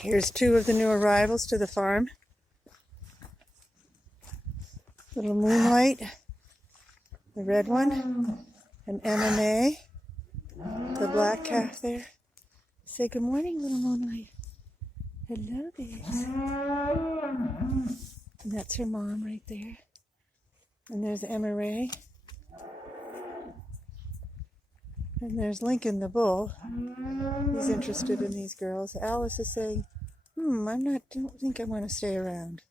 Here's two of the new arrivals to the farm. Little Moonlight, the red one, and MMA, the black calf there. Say good morning, little Moonlight. Hello, babes. And that's her mom right there. And there's Emma Ray. And there's Lincoln the bull. He's interested in these girls. Alice is saying, don't think I want to stay around.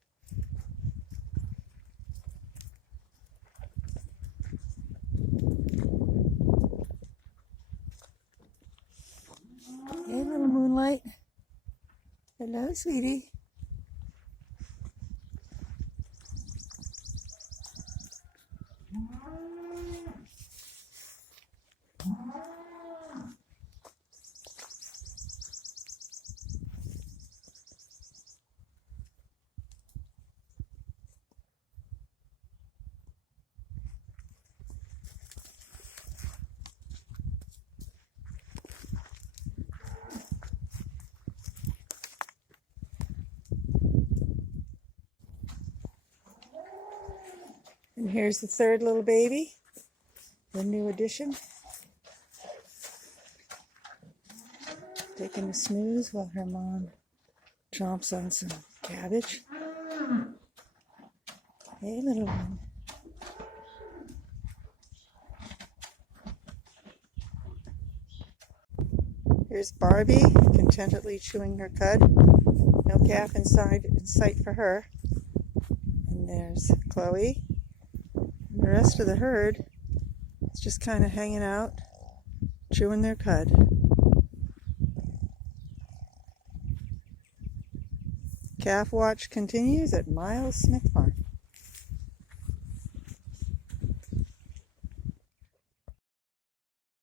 Hey, little Moonlight. Hello, sweetie. And here's the third little baby, the new addition. Taking a snooze while her mom chomps on some cabbage. Hey, little one. Here's Barbie, contentedly chewing her cud. No calf in sight for her. And there's Chloe. And the rest of the herd is just kind of hanging out, chewing their cud. Calf watch continues at Miles Smith Farm.